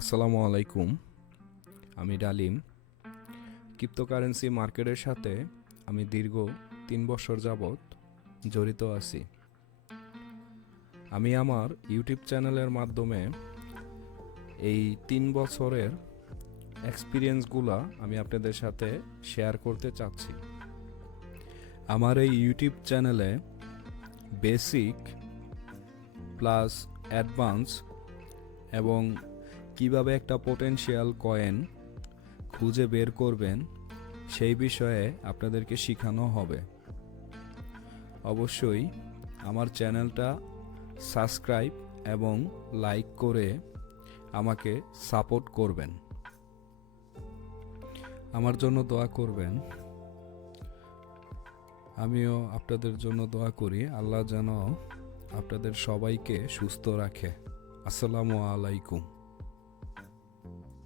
আসসালামু আলাইকুম। আমি ডালিম। ক্রিপ্টোকারেন্সি মার্কেটের সাথে আমি দীর্ঘ 3 বছর যাবৎ জড়িত আছি। আমি আমার ইউটিউব চ্যানেলের মাধ্যমে এই 3 বছরের এক্সপিরিয়েন্সগুলো আমি আপনাদের সাথে শেয়ার করতে চাচ্ছি। আমার এই ইউটিউব চ্যানেলে বেসিক প্লাস অ্যাডভান্স এবং কিভাবে একটা পোটেনশিয়াল কয়েন খুঁজে বের করবেন সেই বিষয়ে আপনাদেরকে শেখানো হবে। অবশ্যই আমার চ্যানেলটা সাবস্ক্রাইব এবং লাইক করে আমাকে সাপোর্ট করবেন, আমার জন্য দোয়া করবেন। আমিও আপনাদের জন্য দোয়া করি, আল্লাহ যেন আপনাদের সবাইকে সুস্থ রাখে। আসসালামু আলাইকুম।